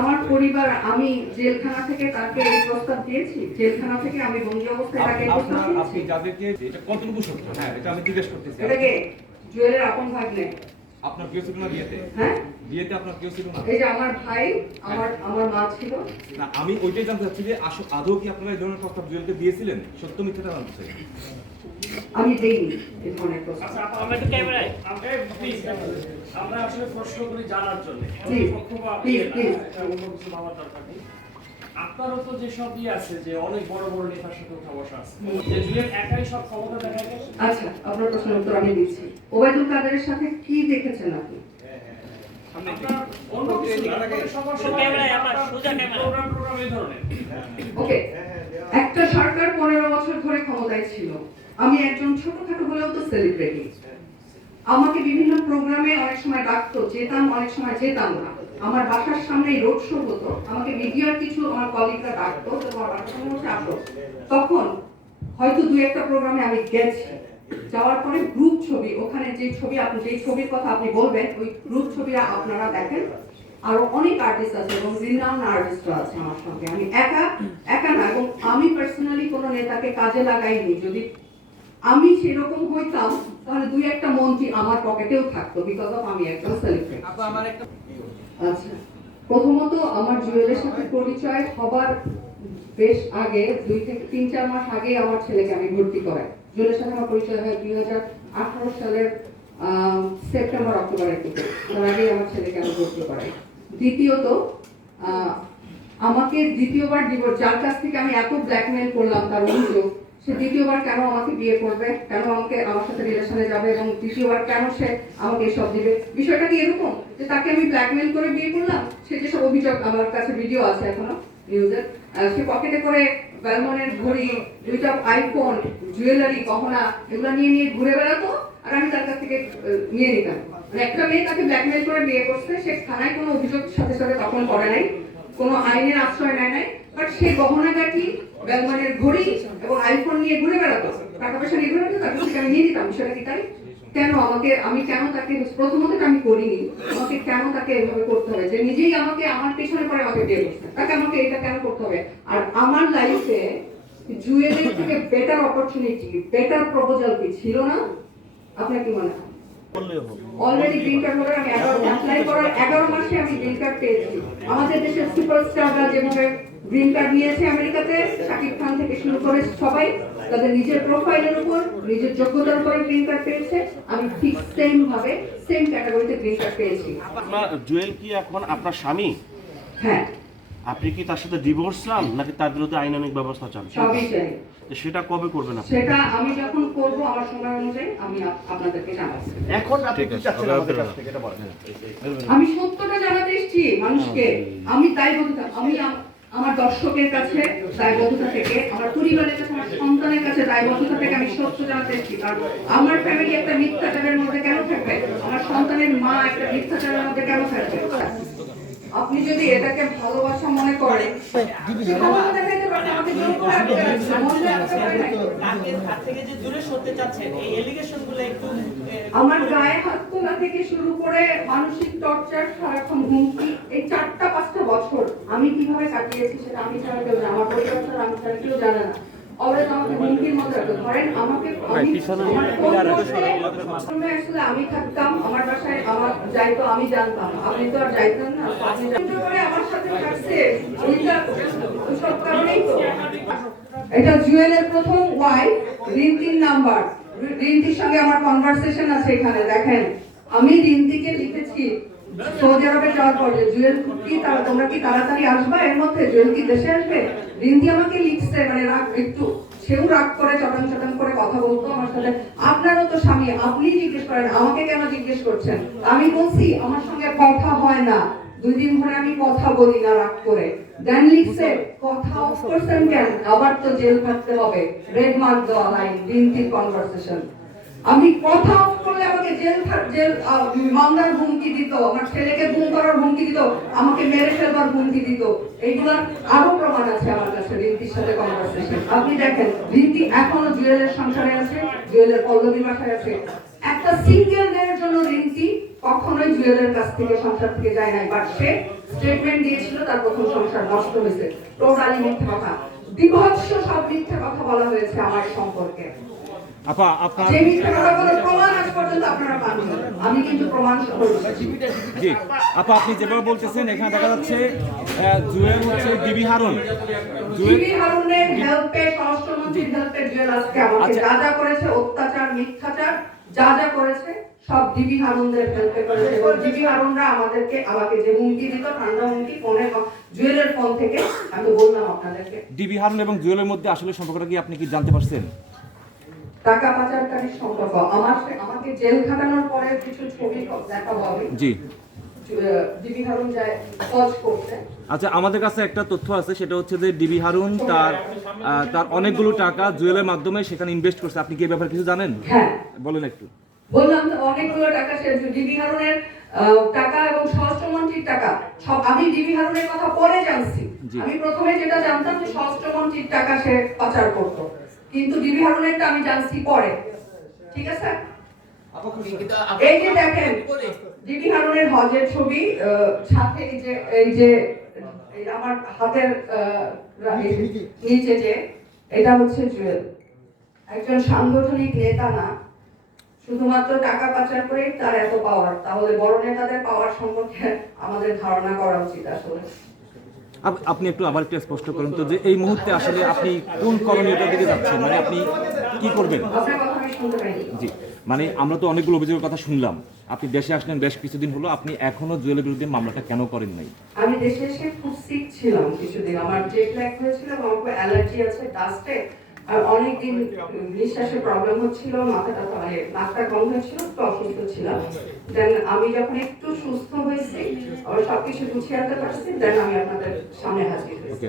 আমার পরিবার, আমি জেলখানা থেকে তাকে এই প্রস্তাব দিয়েছি, জেলখানা থেকে আমি বন্দী অবস্থায় তাকে প্রস্তাব দিয়েছি। আপনি যাদেরকে এটা কতটুকু সত্য? হ্যাঁ, এটা আমি জিজ্ঞেস করতেছি। এটাকে জুয়েলের আপন ভাগ্নে। আপনার কেউ ছিল না বিয়েতে? হ্যাঁ, বিয়েতে আপনার কেউ ছিল না? এই যে আমার ভাই, আমার মা ছিল না। আমি ওইটাই জানতে চাচ্ছি যে আদৌ কি আপনারা এই ধরনের প্রস্তাব জুয়েলকে দিয়েছিলেন? সত্য মিথ্যাটা জানতে চাই। আমি দেইনি এই ধরনের প্রস্তাব। আচ্ছা, আমরা একটু ক্যামেরায় প্লিজ আমরা আসলে প্রশ্ন করি জানার জন্য। অন্য কিছু ভাবার দরকার নেই। আপনারও তো যেসব আছে যে অনেক বড় বড় নেতার সাথে উঠা বসা আছে, যে জুয়েল একাই সব ক্ষমতা দেখায়। আচ্ছা, আপনার প্রশ্নের উত্তর আমি দিচ্ছি। ওবায়দুল কাদেরের সাথে কি দেখেছেন আপনি? ওকে, একটা সরকার 15 বছর ধরে ক্ষমতায় ছিল। আমি একজন ছোটখাটো হলেও তো সেলিব্রিটি। আমাকে বিভিন্ন প্রোগ্রামে অনেক সময় ডাকতো, যেতাম, অনেক সময় যেতাম না। আমার বাসার সামনে রোড শো হতো, আমাকে মিডিয়ার কিছু আমার কলিগরা ডাকতো, তোমার বাসার সামনে বসে আসো। তখন হয়তো দুই একটা প্রোগ্রামে আমি গেছি। যাওয়ার পরে গ্রুপ ছবি, ওখানে যে ছবি, আপনি যেই ছবির কথা আপনি বলবেন, ওই গ্রুপ ছবিটা আপনারা দেখেন। আরো অনেক আর্টিস্ট আছে এবং রিনাউন্ড আর্টিস্টরা আছে আমার সঙ্গে। আমি একা না, এবং আমি পার্সোনালি কোনো নেতাকে কাজে লাগাইনি। যদি আমি সেরকম হইতাম তাহলে দুই একটা মন্ত্রী আমার পকেটেও থাকতো, বিকজ অফ আমি একজন সেলিব্রিটি। আচ্ছা, প্রথমত আমার জুয়েলের সাথে পরিচয় হবার বেশ আগে, 2 থেকে 3-4 মাস আগে আমার ছেলেকে আমি ভর্তি করাই। জুয়েলের সাথে আমার পরিচয় হয় 2018 সালের সেপ্টেম্বর অক্টোবরের দিকে। তার আগে আমার ছেলেকে আমি ভর্তি করাই। দ্বিতীয়ত, আমাকে দ্বিতীয়বার ডিভোর্স, যার কাছ থেকে আমি এত ব্ল্যাকমেল করলাম, তার অভিযোগ, সে দ্বিতীয়বার কেন আমাকে বিয়ে করবে, কেন আমার সাথে রিলেশনে যাবে, এবং দ্বিতীয়বার কেন সে আমাকে এসব দিবে। বিষয়টা কি এরকম যে তাকে আমি ব্ল্যাকমেল করে বিয়ে করলাম? সে যেসব অভিযোগ, আমার কাছে ভিডিও আছে এখনো নিউজের, সে পকেটে করে বেলমনের ঘড়ি, 2টা আইফোন, জুয়েলারি, গহনা, এগুলো নিয়ে ঘুরে বেড়াতো, আর আমি তার কাছ থেকে নিয়ে নিতাম। একটা মেয়ে তাকে ব্ল্যাকমেল করে বিয়ে করছে, সে থানায় কোনো অভিযোগ সাথে সাথে তখন করে নাই, কোনো আইনের আশ্রয় নেয় নাই, বাট সে গহনাগাটি, বেলমানের ঘড়ি এবং আইফোন নিয়ে ঘুরে বেড়াতো, টাকা পয়সা নিয়ে ঘুরে বেড়াতো, তার কাছ থেকে আমি নিয়ে দিতাম। সেটা কি তাই? কেন আমি কেন তাকে, প্রথমত আমি করিনি, আমাকে কেন তাকে এভাবে করতে হবে যে নিজেই আমাকে আমার পেছনে পড়ে আমাকে বিয়ে করছে, তাকে আমাকে এটা কেন করতে হবে? আর আমার লাইফে জুয়েলের থেকে বেটার অপরচুনিটি, বেটার প্রপোজাল কি ছিল না? আপনার কি মনে হয়? অলরেডি গ্রিন কার্ড হোল্ডার আমি, অ্যাপ্লাই করার 11 মাসে আমি গ্রিন কার্ড পেয়েছি। আমাদের দেশের সুপারস্টাররা যেভাবে গ্রিন কার্ড নিয়েছে আমেরিকাতে, শাকিব খান থেকে শুরু করে সবাই তাদের নিজের প্রোফাইলের উপর, নিজের যোগ্যতার উপর গ্রিন কার্ড পেয়েছে। আমি ঠিক সেম ভাবে, সেম ক্যাটাগরিতে গ্রিন কার্ড পেয়েছি। আপনার জুয়েল কি এখন আপনার স্বামী? হ্যাঁ। আপনি কি তার সাথে ডিভোর্স চান নাকি তার বিরুদ্ধে আইনানুগ ব্যবস্থা চান? সবই চাই। সেটা কবে করবেন আপনি? সেটা আমি যখন করব আমার সময় অনুযায়ী আমি আপনাদেরকে জানাবো। এখন আপনি কি চাচ্ছেন আমাদের কাছ থেকে, এটা বলেন। আমি সত্যটা জানাতে এসেছি মানুষকে। আমি দায়বদ্ধতা, আমি আমার দর্শকের কাছে দায়বদ্ধতা থেকে, আমার পরিবারের কাছে, আমার সন্তানের কাছে দায়বদ্ধতা থেকে আমি সত্য জানাতে এসেছি। কারণ আমার ফ্যামিলি একটা মিথ্যাচারের মধ্যে কেন থাকবে? আমার সন্তানের মা একটা মিথ্যাচারের মধ্যে কেন থাকবে? আপনি যদি এটাকে ভালোবাসা মনে করেন, আমার গায়ে হাত তোলা থেকে শুরু করে মানসিক টর্চার, সারাক্ষণ হুমকি, এই 4-5টা বছর আমি কিভাবে কাটিয়েছি সেটা আমি ছাড়া কেউ জানে, আমার পরিবার ছাড়া আমি ছাড়া কেউ জানে না। অলরেডি আমাকে হুমকির মধ্যে রাখতো। ধরেন আমাকে, আসলে আমি থাকতাম আমার বাসায়, আমার যাইতো, আমি জানতাম, আপনি তো আর যাইতেন না। আপনি জানতে পারে আমার সাথে থাকছে, সব কারণেই তো। এটা জুয়েলের প্রথম ওয়াইফ, রিন্তির নাম্বার। রিন্তির সঙ্গে আমার কনভারসেশন আছে এখানে, দেখেন। আমি রিন্তিকে লিখেছি সৌদি আরবে যাওয়ার পর, জুয়েল কি তোমরা কি তাড়াতাড়ি আসবা, এর মধ্যে জুয়েল কি দেশে আসবে? রিন্তি আমাকে লিখছে, মানে রাগ, একটু সেও রাগ করে চটাং করে কথা বলতো আমার সাথে। আপনারও তো স্বামী, আপনি জিজ্ঞেস করেন, আমাকে কেন জিজ্ঞেস করছেন? আমি বলছি আমার সঙ্গে কথা হয় না, 2 দিন ধরে আমি কথা বলি না, রাগ করে। দেন লিখছে, কথা অফ করছেন কেন? আবার তো জেল থাকতে হবে, রেড মার্ক দেওয়া লাইন, রিন্তির কনভারসেশন। আমি কথা অফ করলে আমাকে জেল মামলার হুমকি দিত, আমার ছেলেকে গুম করার হুমকি দিত, আমাকে মেরে ফেলবার হুমকি দিত। এইগুলা আরো প্রমাণ আছে আমার কাছে রিন্তির সাথে কনভারসেশন। আপনি দেখেন, রিন্তি এখনো জুয়েলের সংসারে আছে, জুয়েলের পল্লবী বাসায় আছে। একটা সিঙ্গেল ডের জন্য রিন্তি কখনোই জুয়েলের কাছ থেকে সংসার থেকে যায় নাই, বাট সে স্টেটমেন্ট দিয়েছিল তার প্রথম সংসার নষ্ট হয়েছে। টোটালি মিথ্যা কথা, বিভৎস সব মিথ্যা কথা বলা হয়েছে আমার সম্পর্কে। আপা আপনার যে মিথ্যা কথা বলে প্রমাণ আজ পর্যন্ত আপনারা পাননি, আমি কিন্তু প্রমাণ সহ এসেছি। জি আপা, আপনি যেভাবে বলতেছেন এখানে দেখা যাচ্ছে জুয়েল হচ্ছে ডিবি হারুন, জুয়েল ডিবি হারুনের হেল্পে, স্বরাষ্ট্রমন্ত্রীর হেল্পে জুয়েল আজকে আমাকে আচ্ছা। যা যা করেছে, অত্যাচার, মিথ্যাচার যা যা করেছে সব ডিবি হারুনদের হেল্পে করেছে। এবং ডিবি হারুনরা আমাকে যে হুমকি দিত, ঠান্ডা হুমকি, ফোনে, জুয়েলের ফোন থেকে, আমি তো বললাম আপনাদেরকে। ডিবি হারুন এবং জুয়েলের মধ্যে আসলে সম্পর্কটা কি আপনি কি জানতে পারছেন? টাকা পাচারকারীর সম্পর্ক। আমাকে জেল খাটানোর পরে কিছু ছবি দেখাবো আমি। জি ডিবি হারুন যায় খোঁজ করতে। আচ্ছা, আমাদের কাছে একটা তথ্য আছে, সেটা হচ্ছে যে ডিবি হারুন তার অনেকগুলো টাকা জুয়েলের মাধ্যমে সেখানে ইনভেস্ট করছে। আপনি কি এই ব্যাপারে কিছু জানেন? হ্যাঁ, বলেন একটু। বললাম তো অনেকগুলো টাকা সে ডিবি হারুনের টাকা এবং স্বরাষ্ট্রমন্ত্রীর টাকা সব আমি ডিবি হারুনের কথা পরে জানছি। জি। আমি প্রথমে যেটা জানতাম যে স্বরাষ্ট্রমন্ত্রীর টাকা সে পাচার করত, কিন্তু ডিবি হারুনেরটা আমি জানছি পরে। ঠিক আছে, এই যে দেখেন ডিবি হারুনের হজের ছবি, সাথে এই যে আমার হাতের নিচে যে এটা হচ্ছে জুয়েল। একজন সাংগঠনিক নেতা না, শুধুমাত্র টাকা পাচার করেই তার এত পাওয়ার, তাহলে বড় নেতাদের পাওয়ার সম্পর্কে আমাদের ধারণা করা উচিত আসলে। আপনি একটু আবার একটু স্পষ্ট করুন তো যে এই মুহূর্তে আসলে আপনি কোন করণীয়টার দিকে যাচ্ছেন, মানে আপনি কি করবেন? আপনার কথা আমি শুনতে পাইনি। জি, মানে আমরা তো অনেকগুলো অভিযোগের কথা শুনলাম, আপনি দেশে আসলেন বেশ কিছুদিন হলো, আপনি এখনো জুয়েলের বিরুদ্ধে মামলাটা কেন করেন নাই? আমি দেশে এসে খুব সিক ছিলাম কিছুদিন, আমার জেট ল্যাগ হয়েছিল এবং আমার অ্যালার্জি আছে ডাস্টে, আর অনেকদিন নিঃশ্বাসের প্রবলেম হচ্ছিল, মাথাটা মানে নাকটা বন্ধ হয়েছিল, একটু অসুস্থ ছিলাম। দেন আমি যখন একটু সুস্থ হয়েছি, আবার সবকিছু গুছিয়ে আনতে পারছি, দেন আমি আপনাদের সামনে হাজির হয়েছি। ওকে।